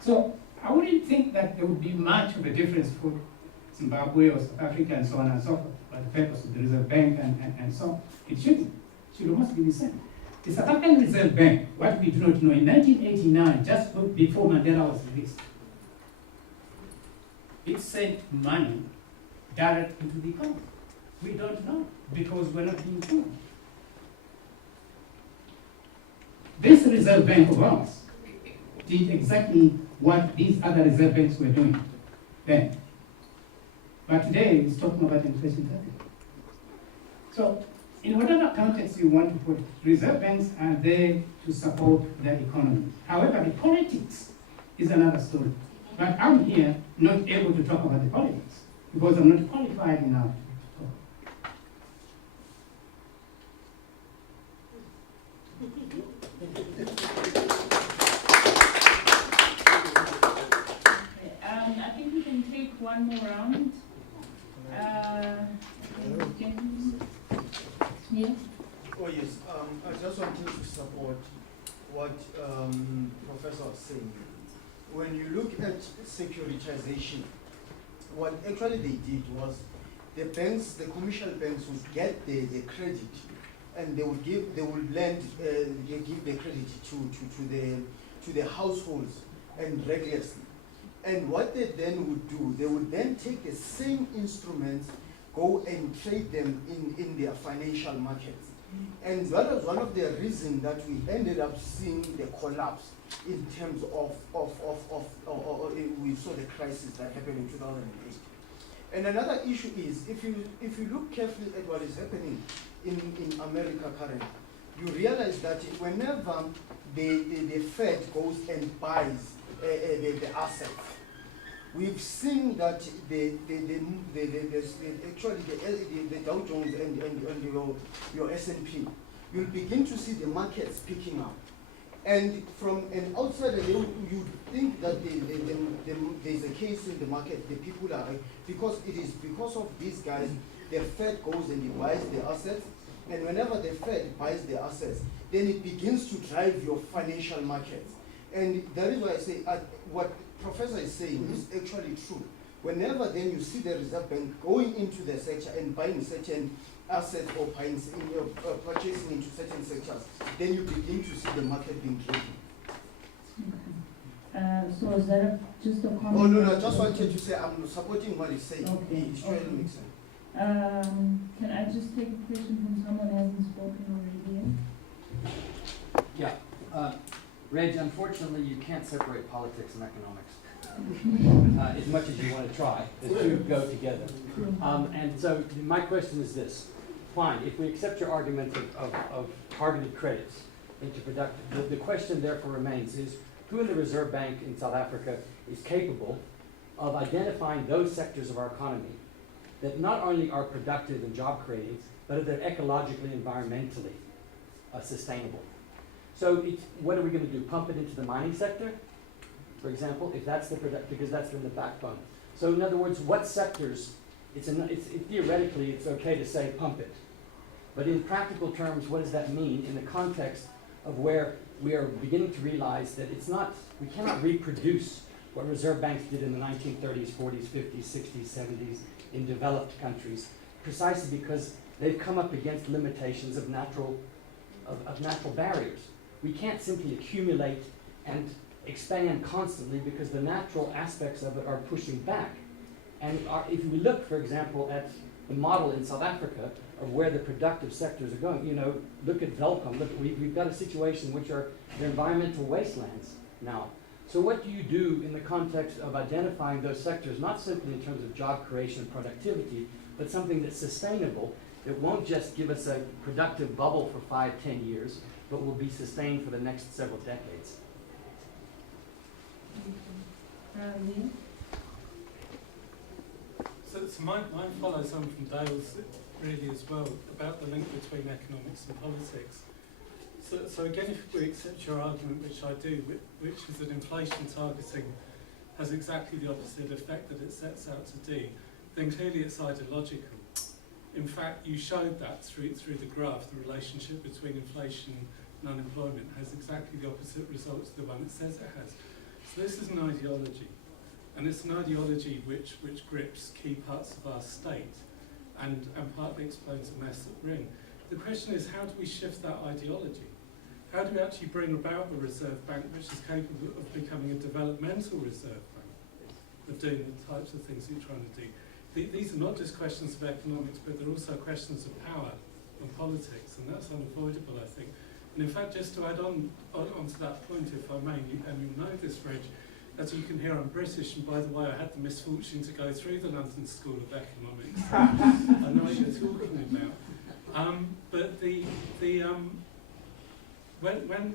So I wouldn't think that there would be much of a difference for Zimbabwe or South Africa and so on and so forth, by the purpose of the Reserve Bank and so on. It shouldn't. It should almost be the same. The South African Reserve Bank, what we do not know, in 1989, just before Mandela was released, it sent money direct into the economy. We don't know because we're not being told. This Reserve Bank of ours did exactly what these other reserve banks were doing then. But today, it's talking about inflation target. So, in whatever context you want to put, reserve banks are there to support their economy. However, the politics is another story. But I'm here not able to talk about the politics because I'm not qualified enough to talk. I think we can take one more round. Yes. Oh yes, I just wanted to support what Professor was saying. When you look at securitization, what actually they did was the banks, the commercial banks would get the credit, and they would give the credit to the households and regularly. And what they then would do, they would then take the same instruments, go and trade them in their financial markets. And that was one of the reasons that we ended up seeing the collapse in terms of we saw the crisis that happened in 2008. And another issue is, if you look carefully at what is happening in America currently, you realize that whenever the Fed goes and buys the assets, we've seen that actually the Dow Jones and your S&P, you'll begin to see the markets picking up. And from an outsider, you think that there's a case in the market, the people are, because it is because of these guys, the Fed goes and he buys the assets, and whenever the Fed buys the assets, then it begins to drive your financial markets. And that is why I say what Professor is saying is actually true. Whenever then you see the Reserve Bank going into the sector and buying certain assets or buying purchasing into certain sectors, then you begin to see the market being driven. Okay. So is that just a comment? Oh no, I just wanted to say I'm supporting what he's saying. Okay. It surely makes sense. Can I just take a question from someone who hasn't spoken already yet? Yeah. Reg, unfortunately, you can't separate politics and economics as much as you want to try. The two go together. And so my question is this. Fine, if we accept your argument of targeted credits into productive, the question therefore remains is, who in the Reserve Bank in South Africa is capable of identifying those sectors of our economy that not only are productive and job creating, but that are ecologically, environmentally sustainable? So what are we going to do? Pump it into the mining sector, for example, if that's the because that's been the backbone. So in other words, what sectors? Theoretically, it's okay to say pump it, but in practical terms, what does that mean in the context of where we are beginning to realize that it's not? We cannot reproduce what Reserve banks did in the 1930s, 40s, 50s, 60s, 70s in developed countries, precisely because they've come up against limitations of natural barriers. We can't simply accumulate and expand constantly because the natural aspects of it are pushing back. And if we look, for example, at the model in South Africa of where the productive sectors are going, look at Welkom. Look, we've got a situation in which they're environmental wastelands now. So what do you do in the context of identifying those sectors, not simply in terms of job creation and productivity, but something that's sustainable, that won't just give us a productive bubble for 5-10 years, but will be sustained for the next several decades? Leah? So mine follows on from Dale's really as well, about the link between economics and politics. So again, if we accept your argument, which I do, which is that inflation targeting has exactly the opposite effect that it sets out to do, then clearly it's ideological. In fact, you showed that through the graph, the relationship between inflation and unemployment has exactly the opposite results to the one it says it has. So this is an ideology, and it's an ideology which grips key parts of our state and partly explains the mess that we're in. The question is, how do we shift that ideology? How do we actually bring about a reserve bank which is capable of becoming a developmental reserve bank, of doing the types of things you're trying to do? These are not just questions of economics, but they're also questions of power and politics, and that's unavoidable, I think. And in fact, just to add onto that point, if I may, and you'll know this, Reg, as you can hear, I'm British, and by the way, I had the misfortune to go through the London School of Economics. I know what you're talking about. But when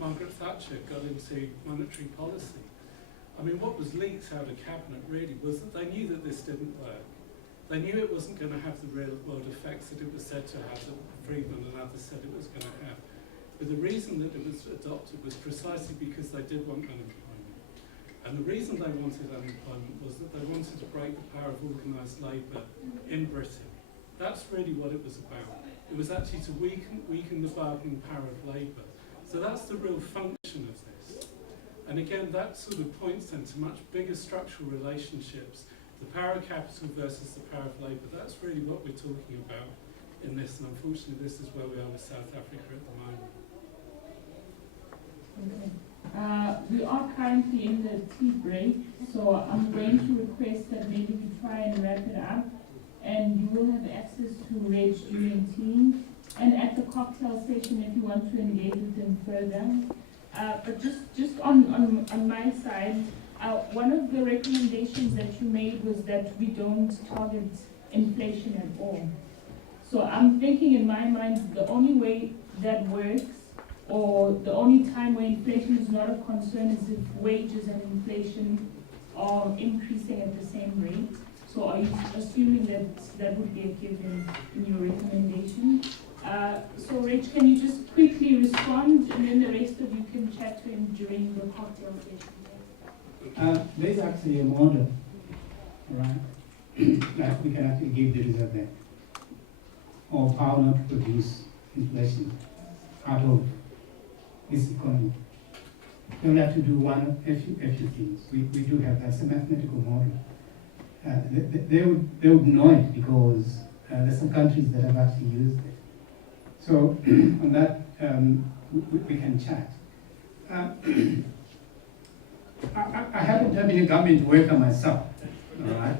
Margaret Thatcher got into monetary policy, I mean, what was leaked out of cabinet really was that they knew that this didn't work. They knew it wasn't going to have the real world effects that it was said to have, that Friedman and others said it was going to have. But the reason that it was adopted was precisely because they did want unemployment. And the reason they wanted unemployment was that they wanted to break the power of organised labour in Britain. That's really what it was about. It was actually to weaken the bargaining power of labour. So that's the real function of this. And again, that sort of points then to much bigger structural relationships, the power of capital versus the power of labour. That's really what we're talking about in this, and unfortunately this is where we are with South Africa at the moment. Okay. We are currently in the tea break, so I'm going to request that maybe we try and wrap it up, and you will have access to Reg during tea, and at the cocktail session if you want to engage with them further. But just on my side, one of the recommendations that you made was that we don't target inflation at all. So I'm thinking in my mind, the only way that works, or the only time where inflation is not a concern, is if wages and inflation are increasing at the same rate. So are you assuming that that would be a given in your recommendation? So Rich, can you just quickly respond, and then the rest of you can chat to him during the cocktail session? There's actually a model, right? That we can actually give the Reserve Bank of how not to produce inflation out of this economy. You don't have to do a few things. We do have that's a mathematical model. They would know it because there's some countries that have actually used it. So on that we can chat. I happen to have been a government worker myself, all right?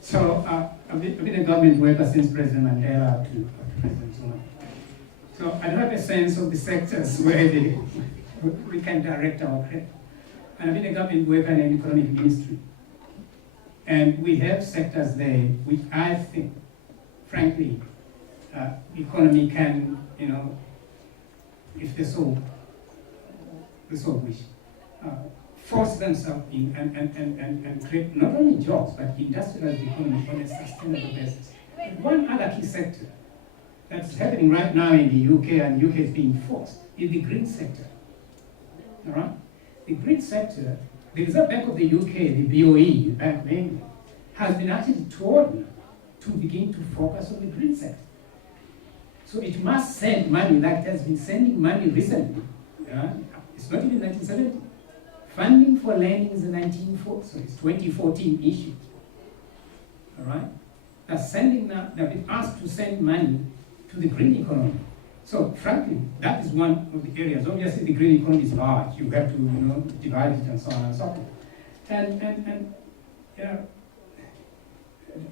So I've been a government worker since President Mandela up to President Zuma. So I do have a sense of the sectors where we can direct our credit. And I've been a government worker in an economic ministry. And we have sectors there which I think, frankly, the economy can, if they so wish, force themselves in and create not only jobs, but industrialize the economy on a sustainable basis. One other key sector that's happening right now in the UK, and the UK is being forced, is the green sector. All right? The green sector, the Reserve Bank of the UK, the BOE, the Bank of England, has been actually told to begin to focus on the green sector. So it must send money, like it has been sending money recently. It's not even 1970. Funding for lending is it's 2014 issue. All right? They've been asked to send money to the green economy. So frankly, that is one of the areas. Obviously, the green economy is large. You have to divide it and so on and so forth. And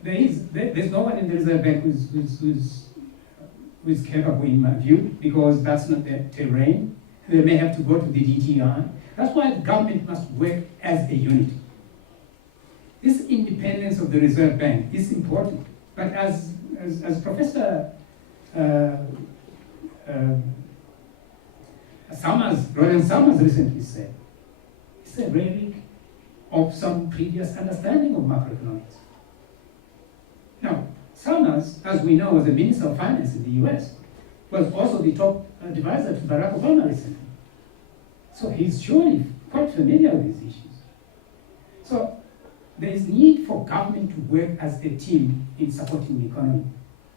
there's no one in the Reserve Bank who's capable, in my view, because that's not their terrain. They may have to go to the DTI. That's why the government must work as a unit. This independence of the Reserve Bank is important. But as Professor Roland Summers recently said, it's a relic of some previous understanding of macroeconomics. Now, Summers, as we know, was the Minister of Finance in the US, was also the top advisor to Barack Obama recently. So he's surely quite familiar with these issues. So there is need for government to work as a team in supporting the economy.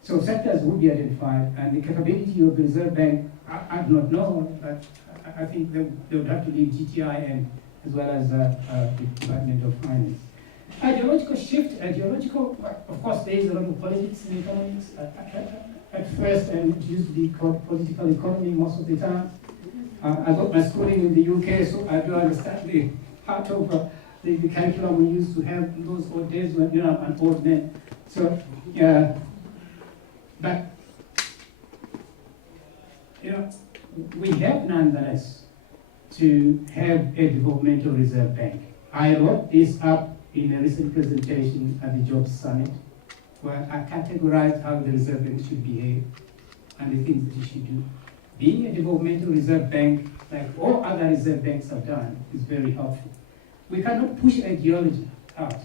So sectors will be identified, and the capability of the Reserve Bank, I do not know, but I think they would have to leave GTI and as well as the Department of Finance. Ideological shift, of course there is a lot of politics in economics. At first, and it used to be called political economy most of the time. I got my schooling in the UK, so I do understand the part of the curriculum we used to have in those old days when I'm an old man. So, but we have nonetheless to have a developmental reserve bank. I wrote this up in a recent presentation at the Jobs Summit, where I categorized how the reserve bank should behave and the things that it should do. Being a developmental reserve bank, like all other reserve banks have done, is very helpful. We cannot push ideology out.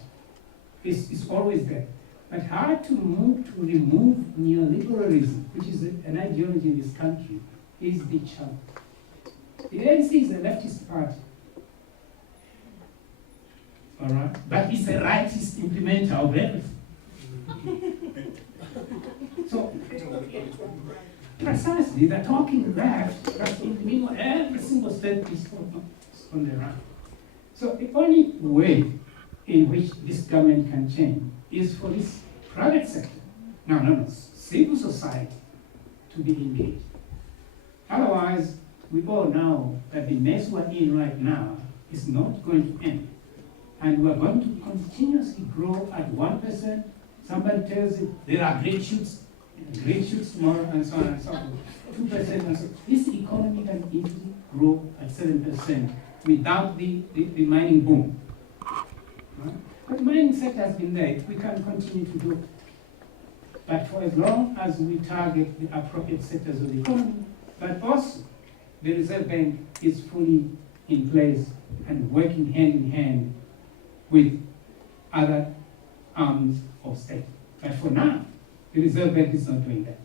It's always there. But how to remove neoliberalism, which is an ideology in this country, is the challenge. The ANC is a leftist party. All right? But it's a rightist implementer of everything. So, precisely, they're talking left, but meanwhile, every single step is on the right. So the only way in which this government can change is for this private sector, no, civil society to be engaged. Otherwise, we all know that the mess we're in right now is not going to end. And we're going to continuously grow at 1%. Somebody tells you there are green shoots tomorrow, and so on and so forth. 2% and so this economy can easily grow at 7% without the mining boom. Right? But the mining sector has been there. We can continue to do it. But for as long as we target the appropriate sectors of the economy, but also the Reserve Bank is fully in place and working hand in hand with other arms of state. But for now, the Reserve Bank is not doing that.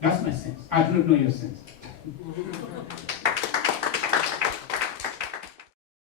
That's my sense. I do not know your sense.